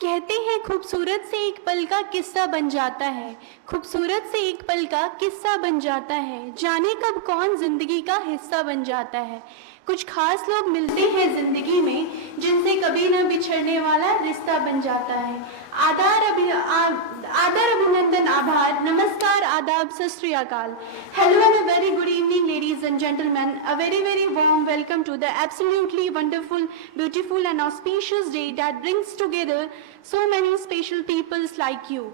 कहते हैं खूबसूरत से एक पल का किस्सा बन जाता है, खूबसूरत से एक पल का किस्सा बन जाता है, जाने कब कौन जिंदगी का हिस्सा बन जाता है। कुछ खास लोग मिलते हैं जिंदगी में जिनसे कभी न बिछड़ने वाला रिश्ता बन जाता है। आदर अभिनंदन आभार नमस्कार आदाब सत श्री अकाल। Hello and a very good evening ladies and gentlemen, a very warm welcome to the absolutely wonderful, beautiful and auspicious day that brings together so many special peoples like you.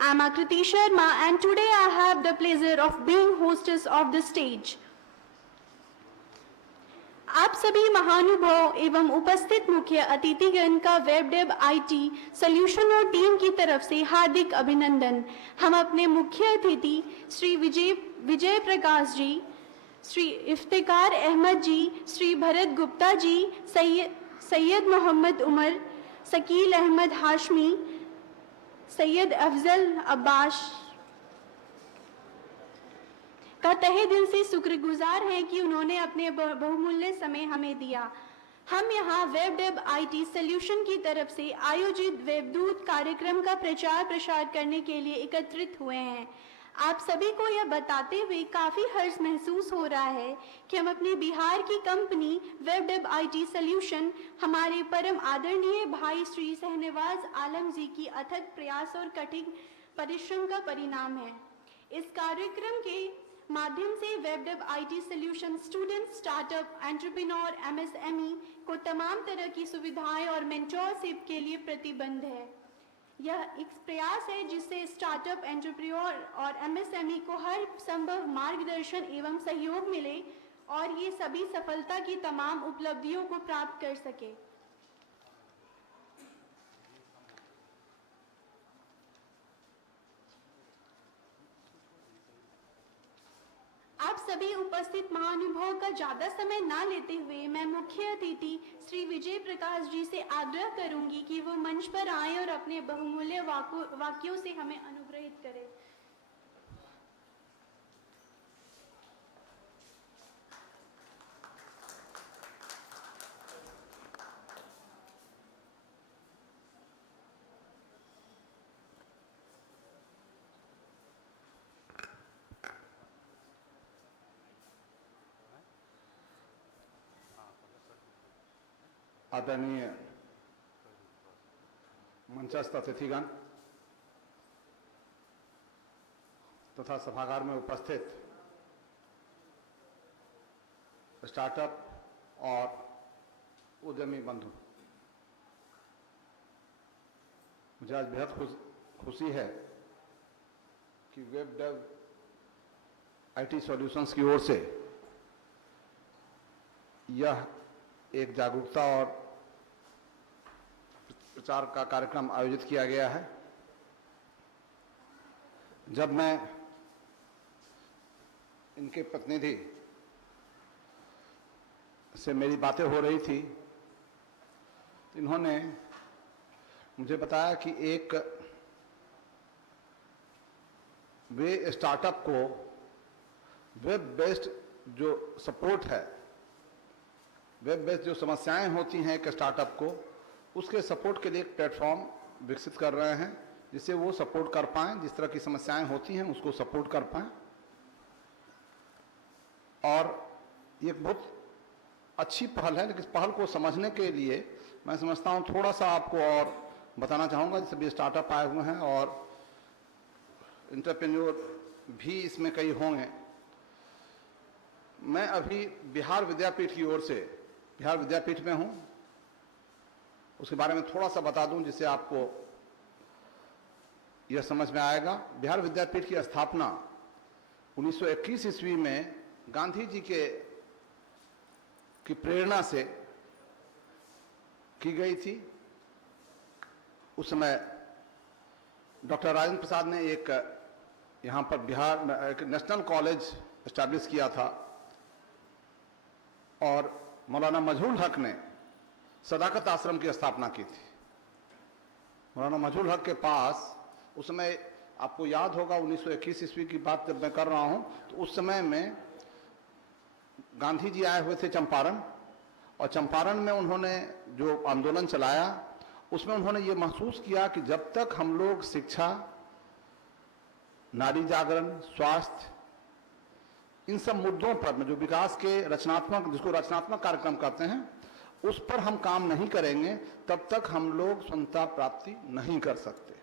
I am Akriti Sharma and today I have the pleasure of being hostess of the stage. आप सभी महानुभाव एवं उपस्थित मुख्य अतिथिगण का web dev IT solution और team की तरफ से हार्दिक अभिनंदन। हम अपने मुख्य अतिथि श्री विजय प्रकाश जी, श्री इफ्तिकार अहमद जी, श्री भरत गुप्ता जी, सैयद मोहम्मद उमर, शकील अहमद हाशमी, सैयद अफजल अब्बास का तहे दिल से शुक्रगुजार हैं कि उन्होंने अपने बहुमूल्य समय हमें दिया। हम यहाँ वेब डेव आईटी सॉल्यूशन की तरफ से आयोजित वेबदूत कार्यक्रम का प्रचार प्रसार करने के लिए एकत्रित हुए हैं। आप सभी को यह बताते हुए काफ़ी हर्ष महसूस हो रहा है कि हम अपने बिहार की company web dev IT solution हमारे परम आदरणीय भाई श्री शहनवाज आलम जी की अथक प्रयास और कठिन परिश्रम का परिणाम है। इस कार्यक्रम के माध्यम से web dev IT solution student, startup, entrepreneur, MSME को तमाम तरह की सुविधाएं और मेंटरशिप के लिए प्रतिबद्ध है। यह एक प्रयास है जिससे स्टार्टअप, एंटरप्रेन्योर और एमएसएमई को हर संभव मार्गदर्शन एवं सहयोग मिले और ये सभी सफलता की तमाम उपलब्धियों को प्राप्त कर सके। आप सभी उपस्थित महानुभावों का ज्यादा समय ना लेते हुए मैं मुख्य अतिथि श्री विजय प्रकाश जी से आग्रह करूंगी कि वो मंच पर आए और अपने बहुमूल्य वाक्यों से हमें अनुग्रहित करें। आदरणीय मंचस्थ अतिथिगण तथा सभागार में उपस्थित स्टार्टअप और उद्यमी बंधु, मुझे आज बेहद खुशी है कि वेब डेव आईटी सॉल्यूशंस की ओर से यह एक जागरूकता और प्रचार का कार्यक्रम आयोजित किया गया है। जब मैं इनके प्रतिनिधि से मेरी बातें हो रही थी तो इन्होंने मुझे बताया कि एक वे स्टार्टअप को वेब बेस्ड जो सपोर्ट है, वेब बेस्ड जो समस्याएं होती हैं एक स्टार्टअप को, उसके सपोर्ट के लिए एक प्लेटफॉर्म विकसित कर रहे हैं जिससे वो सपोर्ट कर पाएं, जिस तरह की समस्याएं होती हैं उसको सपोर्ट कर पाएं। और ये बहुत अच्छी पहल है, लेकिन इस पहल को समझने के लिए मैं समझता हूं थोड़ा सा आपको और बताना चाहूँगा। जैसे भी स्टार्टअप आए हुए हैं और एंटरप्रेन्योर भी इसमें कई होंगे। मैं अभी बिहार विद्यापीठ की ओर से, बिहार विद्यापीठ में हूं, उसके बारे में थोड़ा सा बता दूं जिससे आपको यह समझ में आएगा। बिहार विद्यापीठ की स्थापना 1921 ईस्वी में गांधी जी की प्रेरणा से की गई थी। उस समय डॉक्टर राजेंद्र प्रसाद ने एक यहाँ पर बिहार में एक नेशनल कॉलेज एस्टैब्लिश किया था और मौलाना मजहूल हक ने सदाकत आश्रम की स्थापना की थी। मौलाना मजहूल हक के पास उस समय, आपको याद होगा 1921 ईस्वी की बात जब मैं कर रहा हूं, तो उस समय में गांधी जी आए हुए थे चंपारण, और चंपारण में उन्होंने जो आंदोलन चलाया उसमें उन्होंने ये महसूस किया कि जब तक हम लोग शिक्षा, नारी जागरण, स्वास्थ्य, इन सब मुद्दों पर जो विकास के रचनात्मक, जिसको रचनात्मक कार्यक्रम कहते हैं, उस पर हम काम नहीं करेंगे, तब तक हम लोग स्वतंत्रता प्राप्ति नहीं कर सकते।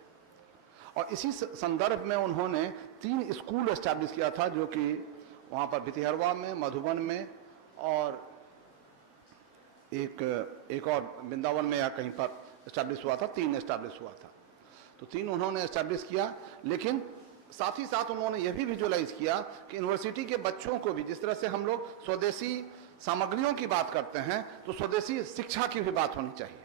और इसी संदर्भ में उन्होंने 3 स्कूल एस्टैब्लिश किया था, जो कि वहाँ पर भितिहरवा में, मधुबन में और एक और वृंदावन में या कहीं पर एस्टैब्लिश हुआ था। 3 एस्टैब्लिश हुआ था। तो 3 उन्होंने एस्टैब्लिश किया, लेकिन साथ ही साथ उन्होंने यह भी विजुअलाइज किया कि यूनिवर्सिटी के बच्चों को भी, जिस तरह से हम लोग स्वदेशी सामग्रियों की बात करते हैं, तो स्वदेशी शिक्षा की भी बात होनी चाहिए।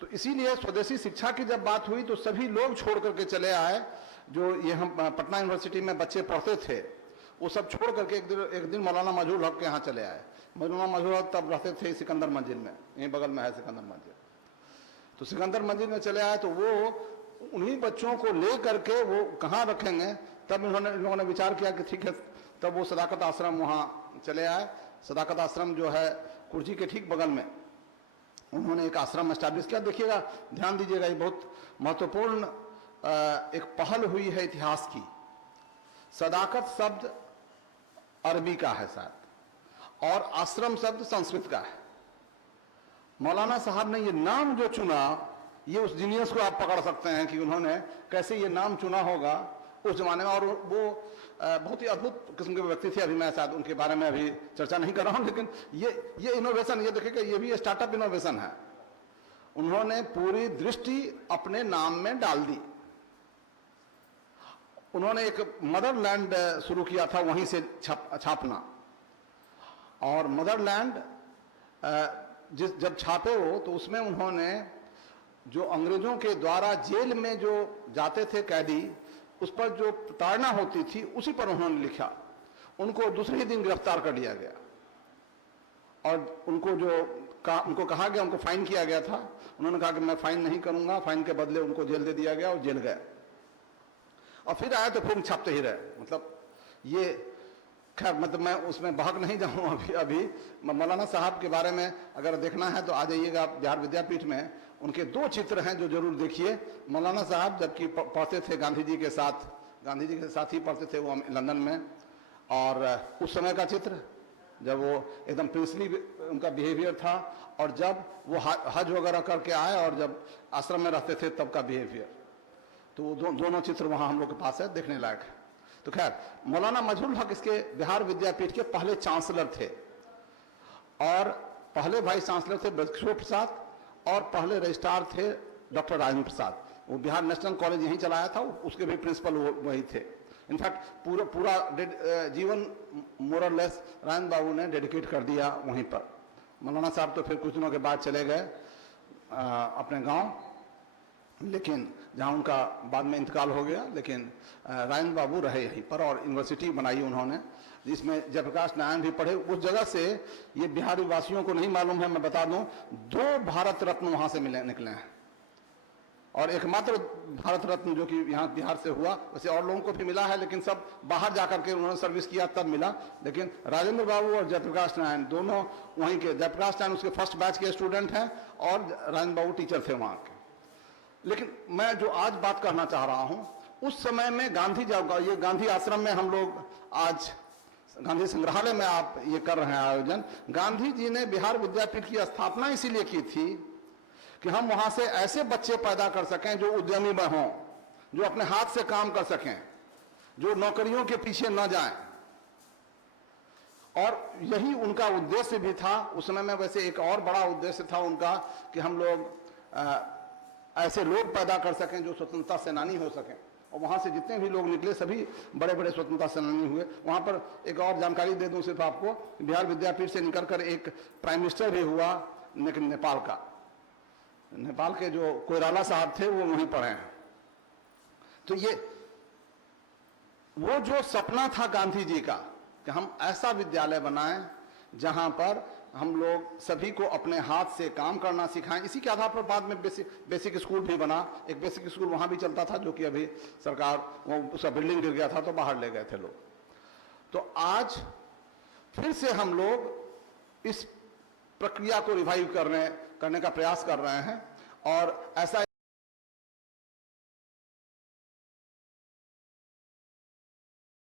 तो इसीलिए स्वदेशी शिक्षा की जब बात हुई तो सभी लोग छोड़ करके चले आए। जो ये हम पटना यूनिवर्सिटी में बच्चे पढ़ते थे, वो सब छोड़ करके एक दिन मौलाना मजहूर हक के यहाँ चले आए। मौलाना मजहूर हक तब रहते थे सिकंदर मंजिल में, यहीं बगल में है सिकंदर मंजिल। तो सिकंदर मंजिल में चले आए, तो वो उन्हीं बच्चों को ले करके वो कहाँ रखेंगे, तब इन लोगों ने विचार किया कि ठीक है, तब वो सदाकत आश्रम वहाँ चले आए। सदाकत आश्रम जो है कुर्जी के ठीक बगल में उन्होंने एक आश्रम एस्टैब्लिश किया। देखिएगा, ध्यान दीजिएगा, ये बहुत महत्वपूर्ण एक पहल हुई है इतिहास की। सदाकत शब्द अरबी का है शायद, और आश्रम शब्द संस्कृत का है। मौलाना साहब ने ये नाम जो चुना, ये उस जीनियस को आप पकड़ सकते हैं कि उन्होंने कैसे ये नाम चुना होगा उस जमाने में। और वो बहुत ही अद्भुत किस्म के व्यक्ति थे। अभी मैं शायद उनके बारे में अभी चर्चा नहीं कर रहा हूं, लेकिन ये इनोवेशन, ये देखिएगा, ये भी स्टार्टअप इनोवेशन है। उन्होंने पूरी दृष्टि अपने नाम में डाल दी। उन्होंने एक मदरलैंड शुरू किया था, वहीं से छापना। और मदरलैंड जब छापे हो, तो उसमें उन्होंने जो अंग्रेजों के द्वारा जेल में जो जाते थे कैदी, उस पर जो ताड़ना होती थी, उसी पर उन्होंने लिखा। उनको दूसरे ही दिन गिरफ्तार कर लिया गया और उनको कहा गया, उनको फाइन किया गया था। उन्होंने कहा कि मैं फाइन नहीं करूंगा, फाइन के बदले उनको जेल दे दिया गया और जेल गए। और फिर आए तो फिर छापते ही रहे। मतलब ये, खैर, मतलब मैं उसमें बहक नहीं जाऊँ अभी। मौलाना साहब के बारे में अगर देखना है तो आ जाइएगा बिहार विद्यापीठ में। उनके 2 चित्र हैं जो जरूर देखिए। मौलाना साहब जबकि पढ़ते थे गांधी जी के साथ ही पढ़ते थे वो लंदन में। और उस समय का चित्र जब वो एकदम प्रिंसली उनका बिहेवियर था, और जब वो हज वगैरह करके आए और जब आश्रम में रहते थे तब का बिहेवियर। तो दोनों चित्र वहाँ हम लोग के पास है, देखने लायक है। तो खैर, मौलाना मजहूर हक इसके बिहार विद्यापीठ के पहले चांसलर थे, और पहले वाइस चांसलर थे ब्रजकिशोर प्रसाद, और पहले रजिस्ट्रार थे डॉक्टर राजेंद्र प्रसाद। वो बिहार नेशनल कॉलेज यहीं चलाया था, उसके भी प्रिंसिपल वही थे। इनफैक्ट पूरा जीवन मोरलेस राजेंद्र बाबू ने डेडिकेट कर दिया वहीं पर। मौलाना साहब तो फिर कुछ दिनों के बाद चले गए अपने गांव, लेकिन जहां उनका बाद में इंतकाल हो गया। लेकिन राजेंद्र बाबू रहे यहीं पर, और यूनिवर्सिटी बनाई उन्होंने, जिसमें जयप्रकाश नारायण भी पढ़े। उस जगह से, ये बिहारी वासियों को नहीं मालूम है, मैं बता दूं, 2 भारत रत्न वहां से निकले हैं, और एकमात्र भारत रत्न जो कि यहाँ बिहार से हुआ। वैसे और लोगों को भी मिला है, लेकिन सब बाहर जाकर के उन्होंने सर्विस किया तब मिला। लेकिन राजेंद्र बाबू और जयप्रकाश नारायण दोनों वहीं के। जयप्रकाश नारायण उसके फर्स्ट बैच के स्टूडेंट हैं, और राजेंद्र बाबू टीचर थे वहां के। लेकिन मैं जो आज बात करना चाह रहा हूं, उस समय में ये गांधी आश्रम में हम लोग आज गांधी संग्रहालय में आप ये कर रहे हैं आयोजन। गांधी जी ने बिहार विद्यापीठ की स्थापना इसीलिए की थी कि हम वहां से ऐसे बच्चे पैदा कर सकें जो उद्यमी हों, जो अपने हाथ से काम कर सकें, जो नौकरियों के पीछे न जाएं। और यही उनका उद्देश्य भी था उस समय में। वैसे एक और बड़ा उद्देश्य था उनका कि हम लोग ऐसे लोग पैदा कर सकें जो स्वतंत्रता सेनानी हो सकें। और वहां से जितने भी लोग निकले सभी बड़े बड़े स्वतंत्रता सेनानी हुए। वहां पर एक और जानकारी दे दूं सिर्फ आपको, बिहार विद्यापीठ से निकलकर एक प्राइम मिनिस्टर भी हुआ, लेकिन नेपाल का। नेपाल के जो कोइराला साहब थे वो वहीं पढ़े हैं। तो ये वो जो सपना था गांधी जी का कि हम ऐसा विद्यालय बनाएं जहां पर हम लोग सभी को अपने हाथ से काम करना सिखाएं। इसी के आधार पर बाद में बेसिक स्कूल भी बना। एक बेसिक स्कूल वहां भी चलता था, जो कि अभी सरकार उसका बिल्डिंग गिर गया था तो बाहर ले गए थे लोग। तो आज फिर से हम लोग इस प्रक्रिया को रिवाइव करने का प्रयास कर रहे हैं और ऐसा